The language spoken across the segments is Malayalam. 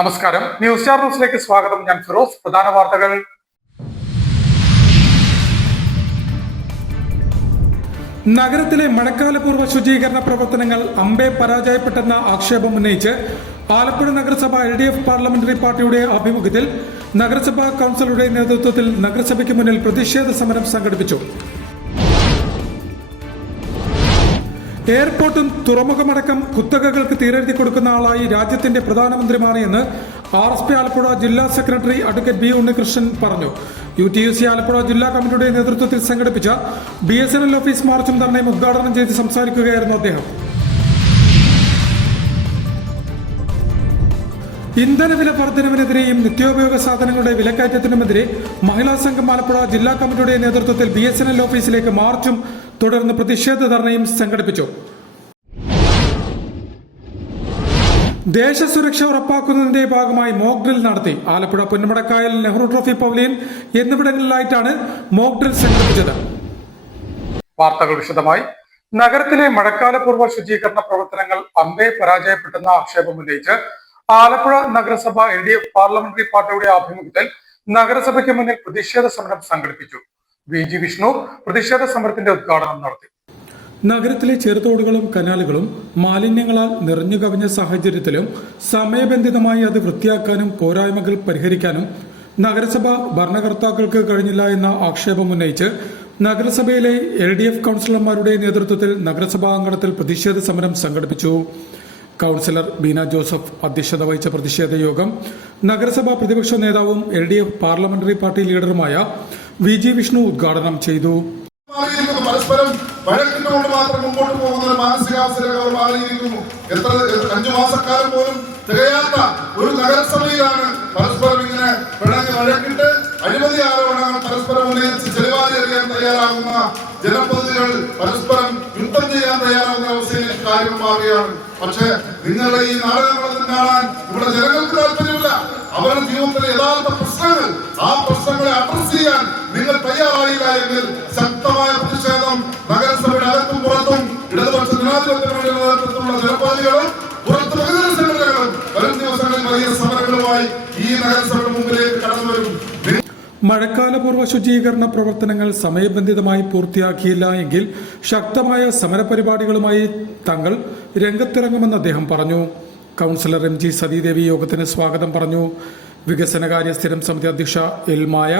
നമസ്കാരം. ന്യൂസ് സ്റ്റാർ ന്യൂസിലേക്ക് സ്വാഗതം. ഞാൻ ഫിറോസ്. പ്രധാന വാർത്തകൾ. നഗരത്തിലെ മഴക്കാലപൂർവ്വ ശുചീകരണ പ്രവർത്തനങ്ങൾ അമ്പെ പരാജയപ്പെട്ടെന്ന ആക്ഷേപം ഉന്നയിച്ച് ആലപ്പുഴ നഗരസഭ LDF പാർലമെന്ററി പാർട്ടിയുടെ ആഭിമുഖ്യത്തിൽ നഗരസഭാ കൌൺസിലറുടെ നേതൃത്വത്തിൽ നഗരസഭയ്ക്ക് മുന്നിൽ പ്രതിഷേധ സമരം സംഘടിപ്പിച്ചു. എയർപോർട്ടും തുറമുഖമടക്കം കുത്തകകൾക്ക് തീരെഴുതി കൊടുക്കുന്ന ആളായി രാജ്യത്തിന്റെ പ്രധാനമന്ത്രി മാറിയെന്ന് RSP ആലപ്പുഴ ജില്ലാ സെക്രട്ടറി അഡ്വക്കേറ്റ് B ഉണ്ണികൃഷ്ണൻ പറഞ്ഞു. UTUC ആലപ്പുഴ ജില്ലാ കമ്മിറ്റിയുടെ നേതൃത്വത്തിൽ സംഘടിപ്പിച്ച BSNL ഓഫീസ് മാർച്ചും ധർണയും ഉദ്ഘാടനം ചെയ്ത് സംസാരിക്കുകയായിരുന്നു അദ്ദേഹം. ഇന്ധനവില വർധനവിനെതിരെയും നിത്യോപയോഗ സാധനങ്ങളുടെ വിലക്കയറ്റത്തിനുമെതിരെ മഹിളാ സംഘം ആലപ്പുഴ ജില്ലാ കമ്മിറ്റിയുടെ നേതൃത്വത്തിൽ BSNL ഓഫീസിലേക്ക് മാർച്ചും തുടർന്ന് പ്രതിഷേധ ധർണയും സംഘടിപ്പിച്ചു. ദേശസുരക്ഷ ഉറപ്പാക്കുന്നതിന്റെ ഭാഗമായി മോക്ക് ഡ്രിൽ നടത്തി. ആലപ്പുഴ പുന്നമടക്കായൽ, നെഹ്റു ട്രോഫി പവലിയൻ എന്നിവിടങ്ങളിലായിട്ടാണ് മോക്ക് ഡ്രിൽ സംഘടിപ്പിച്ചത്. വാർത്തകൾ വിശദമായി. നഗരത്തിലെ മഴക്കാലപൂർവ്വ ശുചീകരണ പ്രവർത്തനങ്ങൾ അമ്പെ പരാജയപ്പെട്ടെന്ന ആക്ഷേപം ഉന്നയിച്ച് ആലപ്പുഴ നഗരസഭ LDF പാർലമെന്ററി പാർട്ടിയുടെ ആഭിമുഖ്യത്തിൽ നഗരസഭയ്ക്ക് മുന്നിൽ പ്രതിഷേധ സമരം സംഘടിപ്പിച്ചു. VG വിഷ്ണു പ്രതിഷേധ സമരത്തിന്റെ ഉദ്ഘാടനം നടത്തി. നഗരത്തിലെ ചെറുതോടുകളും കനാലുകളും മാലിന്യങ്ങളാൽ നിറഞ്ഞു കവിഞ്ഞ സാഹചര്യത്തിലും സമയബന്ധിതമായി അത് വൃത്തിയാക്കാനും പോരായ്മകൾ പരിഹരിക്കാനും നഗരസഭ ഭരണകർത്താക്കൾക്ക് കഴിഞ്ഞില്ല എന്ന ആക്ഷേപം ഉന്നയിച്ച് നഗരസഭയിലെ LDF കൌൺസിലർമാരുടെ നേതൃത്വത്തിൽ നഗരസഭാ അങ്കണത്തിൽ പ്രതിഷേധ സമരം സംഘടിപ്പിച്ചു. കൌൺസിലർ ബീന ജോസഫ് അധ്യക്ഷത വഹിച്ച പ്രതിഷേധ യോഗം നഗരസഭാ പ്രതിപക്ഷ നേതാവും LDF പാർലമെന്ററി പാർട്ടി ലീഡറുമായ VG വിഷ്ണു ഉദ്ഘാടനം ചെയ്തു. പരസ്പരം വഴക്കിട്ടുകൊണ്ട് മാത്രം മുമ്പോട്ട് പോകുന്ന ഒരു മാനസികാവസ്ഥയിലേക്ക് അവർ മാറിയിരിക്കുന്നു. 5 മാസക്കാലം പോലും തികയാത്ത ഒരു നഗരസഭയിലാണ് പരസ്പരം ഇങ്ങനെ പിണങ്ങി വഴക്കിട്ട് അഴിമതി ആരോപണങ്ങൾ പരസ്പരം ഉന്നയിച്ച് ചെലവാരി അറിയാൻ തയ്യാറാകുന്ന ജനപ്രതിനിധികൾ പരസ്പരം യുദ്ധം ചെയ്യാൻ തയ്യാറാകുന്ന അവസ്ഥയിലേക്ക് കാര്യങ്ങൾ മാറുകയാണ്. പക്ഷേ നിങ്ങളുടെ ഈ നാടകങ്ങളൊന്നും കാണാൻ ഇവിടെ ജനങ്ങൾക്ക് താല്പര്യമില്ല. അവരുടെ ജീവിതത്തിലെ യഥാർത്ഥ പ്രശ്നങ്ങൾ, ആ പ്രശ്നങ്ങളെ അഡ്രസ് ചെയ്യാൻ നിങ്ങൾ തയ്യാറായില്ല എങ്കിൽ ശക്തമായ പ്രതിഷേധം നഗരസഭയുടെ അകത്തും പുറത്തും ഇടതുപക്ഷ ജനാധിപത്യങ്ങളുടെ നേതൃത്വത്തിലുള്ള ജനപ്രതിനിധികളും പുറത്ത് വികസന സംഘടനകളും വരും ദിവസങ്ങളിൽ വലിയ സമരങ്ങളുമായി ഈ നഗരസഭയുടെ മുമ്പിലേക്ക് കടന്നു വരും. മഴക്കാലപൂർവ്വ ശുചീകരണ പ്രവർത്തനങ്ങൾ സമയബന്ധിതമായി പൂർത്തിയാക്കിയില്ല എങ്കിൽ ശക്തമായ സമരപരിപാടികളുമായി തങ്ങൾ രംഗത്തിറങ്ങുമെന്ന് അദ്ദേഹം പറഞ്ഞു. കൌൺസിലർ MG സതീദേവി യോഗത്തിന് സ്വാഗതം പറഞ്ഞു. വികസനകാര്യ സ്ഥിരം സമിതി അധ്യക്ഷ എൽമായ,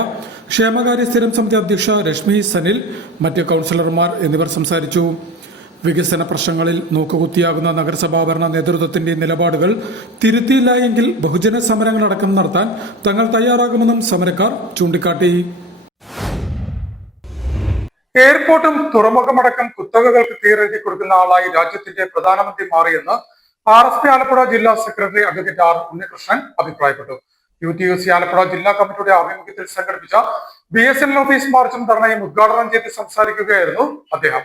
ക്ഷേമകാര്യ സ്ഥിരം സമിതി അധ്യക്ഷ രശ്മി സനിൽ, മറ്റ് കൌൺസിലർമാർ എന്നിവർ സംസാരിച്ചു. വികസന പ്രശ്നങ്ങളിൽ നോക്കുകുത്തിയാകുന്ന നഗരസഭാ ഭരണ നേതൃത്വത്തിന്റെ നിലപാടുകൾ തിരുത്തിയില്ല എങ്കിൽ ബഹുജന സമരങ്ങളടക്കം നടത്താൻ തങ്ങൾ തയ്യാറാകുമെന്നും സമരക്കാർ ചൂണ്ടിക്കാട്ടി. എയർപോർട്ടും തുറമുഖമടക്കം കുത്തകകൾക്ക് തീരെഴുതി കൊടുക്കുന്ന ആളായി രാജ്യത്തിന്റെ പ്രധാനമന്ത്രി മാറിയെന്ന് RSP ആലപ്പുഴ ജില്ലാ സെക്രട്ടറി അഡ്വക്കേറ്റ് R ഉണ്ണികൃഷ്ണൻ അഭിപ്രായപ്പെട്ടു. UTUC ആലപ്പുഴ ജില്ലാ കമ്മിറ്റിയുടെ ആഭിമുഖ്യത്തിൽ സംഘടിപ്പിച്ച BSNL ഓഫീസ് മാർച്ചും ധർണയും ഉദ്ഘാടനം ചെയ്ത് സംസാരിക്കുകയായിരുന്നു അദ്ദേഹം.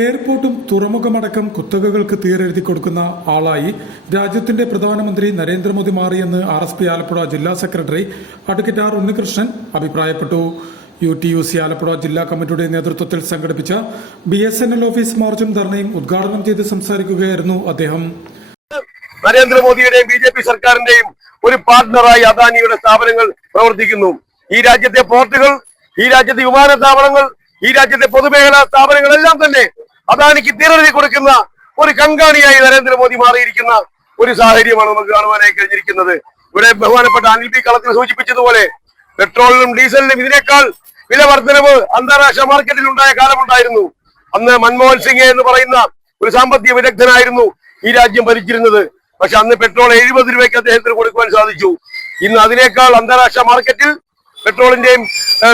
എയർപോർട്ടും തുറമുഖമടക്കം കുത്തകകൾക്ക് തീരെഴുതി കൊടുക്കുന്ന ആളായി രാജ്യത്തിന്റെ പ്രധാനമന്ത്രി നരേന്ദ്രമോദി മാറിയെന്ന് RSP ആലപ്പുഴ ജില്ലാ സെക്രട്ടറി അഡ്വക്കേറ്റ് R ഉണ്ണികൃഷ്ണൻ അഭിപ്രായപ്പെട്ടു. UTUC ആലപ്പുഴ ജില്ലാ കമ്മിറ്റിയുടെ നേതൃത്വത്തിൽ സംഘടിപ്പിച്ച BSNL ഓഫീസ് മാർച്ചും ധർണയും ഉദ്ഘാടനം ചെയ്ത് സംസാരിക്കുകയായിരുന്നു അദ്ദേഹം. നരേന്ദ്രമോദിയുടെയും BJP സർക്കാരിന്റെയും ഒരു പാർട്ണറായി അദാനിയുടെ സ്ഥാപനങ്ങൾ പ്രവർത്തിക്കുന്നു. ഈ രാജ്യത്തെ പോർട്ടുകൾ, ഈ രാജ്യത്തെ വിമാനത്താവളങ്ങൾ, ഈ രാജ്യത്തെ പൊതുമേഖലാ സ്ഥാപനങ്ങളെല്ലാം തന്നെ അദാനിക്ക് തീരെഴുതി കൊടുക്കുന്ന ഒരു കങ്കാണിയായി നരേന്ദ്രമോദി മാറിയിരിക്കുന്ന ഒരു സാഹചര്യമാണ് നമുക്ക് കാണുവാനായി കഴിഞ്ഞിരിക്കുന്നത്. ഇവിടെ ബഹുമാനപ്പെട്ട അനിൽ പി കളത്തിൽ സൂചിപ്പിച്ചതുപോലെ പെട്രോളിനും ഡീസലിനും ഇതിനേക്കാൾ വില വർധനവ് അന്താരാഷ്ട്ര മാർക്കറ്റിൽ ഉണ്ടായ കാലമുണ്ടായിരുന്നു. അന്ന് മൻമോഹൻ സിംഗ് എന്ന് പറയുന്ന ഒരു സാമ്പത്തിക വിദഗ്ധനായിരുന്നു ഈ രാജ്യം ഭരിച്ചിരുന്നത്. പക്ഷെ അന്ന് പെട്രോൾ 70 രൂപയ്ക്ക് അദ്ദേഹത്തിന് കൊടുക്കുവാൻ സാധിച്ചു. ഇന്ന് അതിനേക്കാൾ അന്താരാഷ്ട്ര മാർക്കറ്റിൽ പെട്രോളിന്റെയും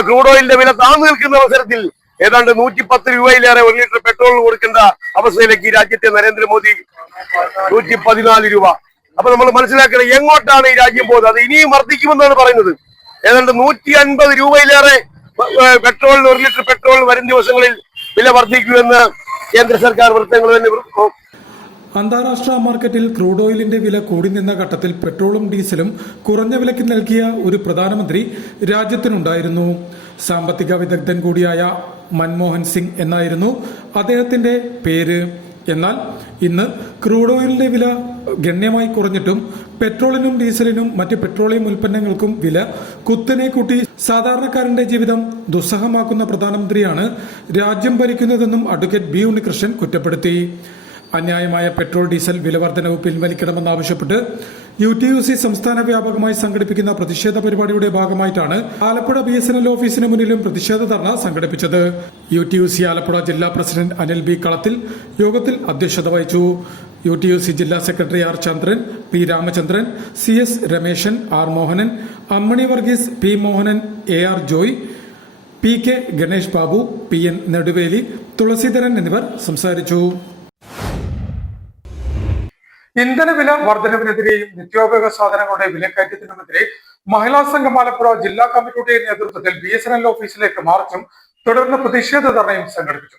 ക്രൂഡ് ഓയിലിന്റെ വില താഴ്ന്നു നിൽക്കുന്ന അവസരത്തിൽ ഏതാണ്ട് 110 രൂപയിലേറെ 1 ലിറ്റർ പെട്രോൾ കൊടുക്കേണ്ട അവസ്ഥയിലേക്ക് ഈ രാജ്യത്തെ നരേന്ദ്രമോദി 114 രൂപ. അപ്പൊ നമ്മൾ മനസ്സിലാക്കണം എങ്ങോട്ടാണ് ഈ രാജ്യം പോകുന്നത്. അത് ഇനിയും വർദ്ധിക്കുമെന്നാണ് പറയുന്നത്. ഏതാണ്ട് 150 രൂപയിലേറെ പെട്രോളിന് 1 ലിറ്റർ പെട്രോൾ വരും ദിവസങ്ങളിൽ വില വർദ്ധിക്കുമെന്ന് കേന്ദ്ര സർക്കാർ വൃത്തങ്ങൾ തന്നെ അന്താരാഷ്ട്ര മാർക്കറ്റിൽ ക്രൂഡ് ഓയിലിന്റെ വില കൂടി നിന്ന ഘട്ടത്തിൽ പെട്രോളും ഡീസലും കുറഞ്ഞ വിലയ്ക്ക് നൽകിയ ഒരു പ്രധാനമന്ത്രി രാജ്യത്തിനുണ്ടായിരുന്നു. സാമ്പത്തിക വിദഗ്ധൻ കൂടിയായ മൻമോഹൻ സിംഗ് എന്നായിരുന്നു അദ്ദേഹത്തിന്റെ പേര്. എന്നാൽ ഇന്ന് ക്രൂഡ് ഓയിലിന്റെ വില ഗണ്യമായി കുറഞ്ഞിട്ടും പെട്രോളിനും ഡീസലിനും മറ്റ് പെട്രോളിയം ഉൽപ്പന്നങ്ങൾക്കും വില കുത്തനെ കൂട്ടി സാധാരണക്കാരന്റെ ജീവിതം ദുസ്സഹമാക്കുന്ന പ്രധാനമന്ത്രിയാണ് രാജ്യം ഭരിക്കുന്നതെന്നും അഡ്വക്കേറ്റ് ബി ഉണ്ണികൃഷ്ണൻ കുറ്റപ്പെടുത്തി. അന്യായമായ പെട്രോൾ ഡീസൽ വില വർധനവ് പിൻവലിക്കണമെന്നാവശ്യപ്പെട്ട് UTUC സംസ്ഥാന വ്യാപകമായി സംഘടിപ്പിക്കുന്ന പ്രതിഷേധ പരിപാടിയുടെ ഭാഗമായിട്ടാണ് ആലപ്പുഴ BSNL ഓഫീസിന് മുന്നിലും പ്രതിഷേധ ധർണ സംഘടിപ്പിച്ചത്. UTUC ആലപ്പുഴ ജില്ലാ പ്രസിഡന്റ് അനിൽ ബി കളത്തിൽ യോഗത്തിൽ അധ്യക്ഷത വഹിച്ചു. UTUC ജില്ലാ secretary R Chandran, P Ramachandran, CS Rameshan, R Mohanan, Ammini Varghese, P Mohanan, AR Joy, PK Ganesh Babu, PN Neduveli, Thulasidharan എന്നിവർ സംസാരിച്ചു. ഇന്ധനവില വർധനവിനെതിരെയും നിത്യോപയോഗ സാധനങ്ങളുടെ വിലക്കയറ്റത്തിനുമെതിരെ മഹിളാ സംഘം ആലപ്പുഴ ജില്ലാ കമ്മിറ്റിയുടെ നേതൃത്വത്തിൽ BSNL ഓഫീസിലേക്ക് മാർച്ചും തുടർന്ന് പ്രതിഷേധ ധർണയും സംഘടിപ്പിച്ചു.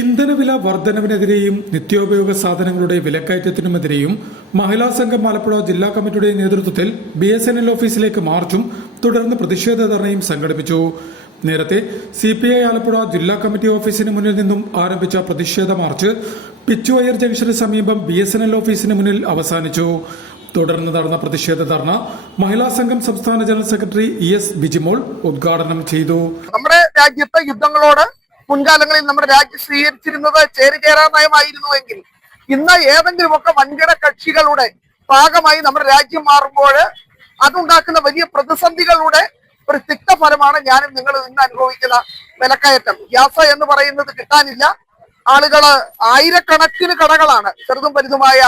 ഇന്ധനവില വർധനവിനെതിരെയും നിത്യോപയോഗ സാധനങ്ങളുടെ വിലക്കയറ്റത്തിനുമെതിരെയും മഹിളാ സംഘം ആലപ്പുഴ ജില്ലാ കമ്മിറ്റിയുടെ നേതൃത്വത്തിൽ BSNL ഓഫീസിലേക്ക് മാർച്ചും തുടർന്ന് പ്രതിഷേധ ധർണയും സംഘടിപ്പിച്ചു. നേരത്തെ CPI ആലപ്പുഴ ജില്ലാ കമ്മിറ്റി ഓഫീസിന് മുന്നിൽ നിന്നും ആരംഭിച്ച പ്രതിഷേധ മാർച്ച് പിച്ചുവയർ ജംഗ്ഷന് സമീപം BSNL ഓഫീസിന് മുന്നിൽ അവസാനിച്ചു. തുടർന്ന് നടന്ന പ്രതിഷേധ ധർണ മഹിളാ സംഘം സംസ്ഥാന ജനറൽ സെക്രട്ടറി ES ബിജിമോൾ ഉദ്ഘാടനം ചെയ്തു. നമ്മുടെ രാജ്യത്തെ യുദ്ധങ്ങളോട് മുൻകാലങ്ങളിൽ നമ്മുടെ രാജ്യം സ്വീകരിച്ചിരുന്നത് ചേരിചേരാ നയമായിരുന്നുവെങ്കിൽ ഇന്ന് ഏതെങ്കിലുമൊക്കെ വൻകിട കക്ഷികളുടെ ഭാഗമായി നമ്മുടെ രാജ്യം മാറുമ്പോൾ അതുണ്ടാക്കുന്ന വലിയ പ്രതിസന്ധികളുടെ ഒരു തിക്തഫലമാണ് ഞാനും നിങ്ങൾ ഇന്ന് അനുഭവിക്കുന്ന വിലക്കയറ്റം. ഗ്യാസ് എന്ന് പറയുന്നത് കിട്ടാനില്ല. ആളുകള് ആയിരക്കണക്കിന് കടകളാണ്, ചെറുതും വലുതുമായ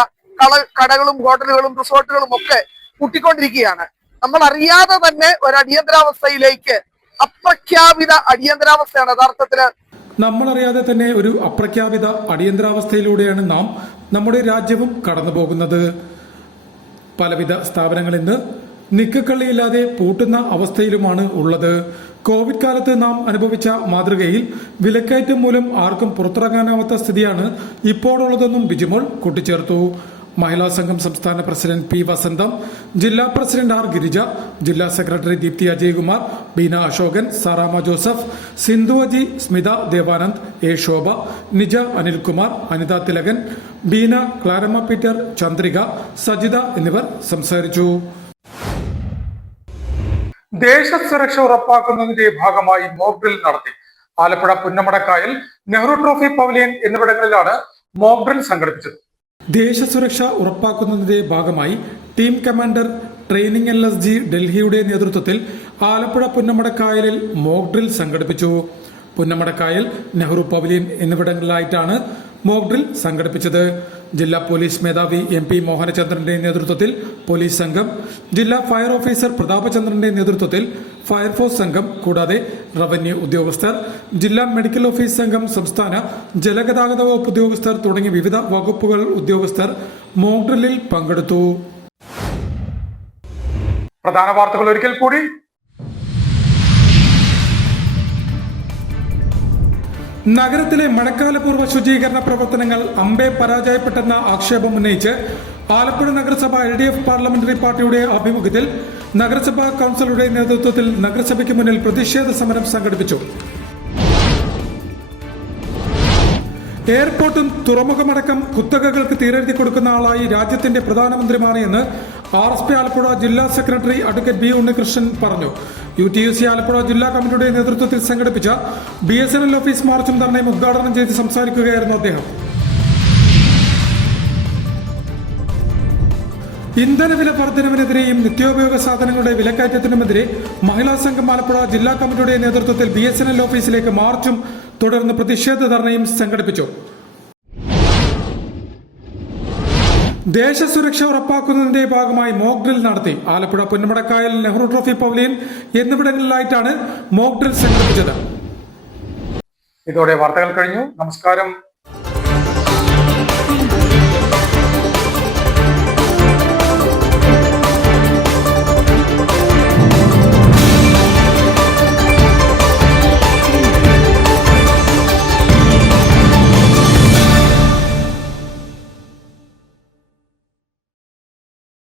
കടകളും ഹോട്ടലുകളും റിസോർട്ടുകളും ഒക്കെ കൂട്ടിക്കൊണ്ടിരിക്കുകയാണ്. നമ്മൾ അറിയാതെ തന്നെ ഒരു അടിയന്തരാവസ്ഥയിലേക്ക്, അപ്രഖ്യാപിത അടിയന്തരാവസ്ഥയാണ് യഥാർത്ഥത്തില്. നമ്മളറിയാതെ തന്നെ ഒരു അപ്രഖ്യാപിത അടിയന്തരാവസ്ഥയിലൂടെയാണ് നമ്മുടെ രാജ്യവും കടന്നുപോകുന്നത്. പലവിധ സ്ഥാപനങ്ങൾ ഇന്ന് നിക്കക്കള്ളിയില്ലാതെ പൂട്ടുന്ന അവസ്ഥയിലുമാണ് ഉള്ളത്. കോവിഡ് കാലത്ത് നാം അനുഭവിച്ച മാതൃകയിൽ വിലക്കയറ്റം മൂലം ആർക്കും പുറത്തിറങ്ങാനാവാത്ത സ്ഥിതിയാണ് ഇപ്പോഴുള്ളതെന്നും ബിജിമോൾ കൂട്ടിച്ചേർത്തു. മഹിളാ സംഘം സംസ്ഥാന പ്രസിഡന്റ് P വസന്തം, ജില്ലാ പ്രസിഡന്റ് R ഗിരിജ, ജില്ലാ secretary Deepthi Ajaykumar, Beena Ashokan, Saramma Joseph, Sindhu Aji, Smitha Devanand, A Shobha, Nija Anilkumar, Anitha Thilakan, Beena, Claramma Peter, Chandrika, Sajitha എന്നിവർ സംസാരിച്ചു. ദേശസുരക്ഷ ഉറപ്പാക്കുന്നതിന്റെ ഭാഗമായി മോക്ക് ഡ്രിൽ നടത്തി. ആലപ്പുഴ പുന്നമടക്കായൽ, നെഹ്റു ട്രോഫി പവലിയൻ എന്നിവിടങ്ങളിലാണ് മോക്ക് ഡ്രിൽ സംഘടിപ്പിച്ചത്. ദേശസുരക്ഷ ഉറപ്പാക്കുന്നതിന്റെ ഭാഗമായി ടീം കമാൻഡർ ട്രെയിനിംഗ് LSG ഡൽഹിയുടെ നേതൃത്വത്തിൽ ആലപ്പുഴ പുന്നമടക്കായലിൽ മോക്ക് ഡ്രിൽ സംഘടിപ്പിച്ചു. പുന്നമടക്കായൽ, നെഹ്റു പവലിയൻ എന്നിവിടങ്ങളിലായിട്ടാണ് മോക്ക് ഡ്രിൽ സംഘടിപ്പിച്ചത്. ജില്ലാ പോലീസ് മേധാവി MP മോഹനചന്ദ്രന്റെ നേതൃത്വത്തിൽ പോലീസ് സംഘം, ജില്ലാ ഫയർ ഓഫീസർ പ്രതാപചന്ദ്രന്റെ നേതൃത്വത്തിൽ ഫയർഫോഴ്സ് സംഘം, കൂടാതെ റവന്യൂ ഉദ്യോഗസ്ഥർ, ജില്ലാ മെഡിക്കൽ ഓഫീസ് സംഘം, സംസ്ഥാന ജലഗതാഗത വകുപ്പ് ഉദ്യോഗസ്ഥർ തുടങ്ങി വിവിധ വകുപ്പുകൾ ഉദ്യോഗസ്ഥർ മോക്ക് ഡ്രില്ലിൽ പങ്കെടുത്തു. പ്രധാന വാർത്തകൾ ഒരിക്കൽ കൂടി. നഗരത്തിലെ മഴക്കാലപൂർവ്വ ശുചീകരണ പ്രവർത്തനങ്ങൾ അമ്പേ പരാജയപ്പെട്ടെന്ന ആക്ഷേപം ഉന്നയിച്ച് ആലപ്പുഴ നഗരസഭ LDF പാർലമെന്ററി പാർട്ടിയുടെ ആഭിമുഖ്യത്തിൽ നഗരസഭാ കൌൺസിലറുടെ നേതൃത്വത്തിൽ നഗരസഭയ്ക്ക് മുന്നിൽ പ്രതിഷേധ സമരം സംഘടിപ്പിച്ചു. എയർപോർട്ടും തുറമുഖമടക്കം കുത്തകകൾക്ക് തീരെഴുതി കൊടുക്കുന്ന ആളായി രാജ്യത്തിന്റെ പ്രധാനമന്ത്രി മാറിയെന്ന് RSP ആലപ്പുഴ ജില്ലാ സെക്രട്ടറി അഡ്വക്കേറ്റ് ബി ഉണ്ണികൃഷ്ണൻ പറഞ്ഞു. UTUC ആലപ്പുഴ ജില്ലാ കമ്മിറ്റിയുടെ നേതൃത്വത്തിൽ സംഘടിപ്പിച്ച BSNL ഓഫീസ് മാർച്ചും ധർണയും ഉദ്ഘാടനം ചെയ്ത് സംസാരിക്കുകയായിരുന്നു അദ്ദേഹം. ഇന്ധനവില വർധനവിനെതിരെയും നിത്യോപയോഗ സാധനങ്ങളുടെ വിലക്കയറ്റത്തിനുമെതിരെ മഹിളാ സംഘം ആലപ്പുഴ ജില്ലാ കമ്മിറ്റിയുടെ നേതൃത്വത്തിൽ BSNL ഓഫീസിലേക്ക് മാർച്ചും തുടർന്ന് പ്രതിഷേധ ധർണയും സംഘടിപ്പിച്ചു. ദേശസുരക്ഷ ഉറപ്പാക്കുന്നതിന്റെ ഭാഗമായി മോക്ക് ഡ്രിൽ നടത്തി. ആലപ്പുഴ പുന്നമടക്കായൽ, നെഹ്റു ട്രോഫി പവലിയൻ എന്നിവിടങ്ങളിലായിട്ടാണ് മോക്ക് ഡ്രിൽ സംഘടിപ്പിച്ചത്. ഇതോടെ വാർത്തകൾ കഴിഞ്ഞു. നമസ്കാരം.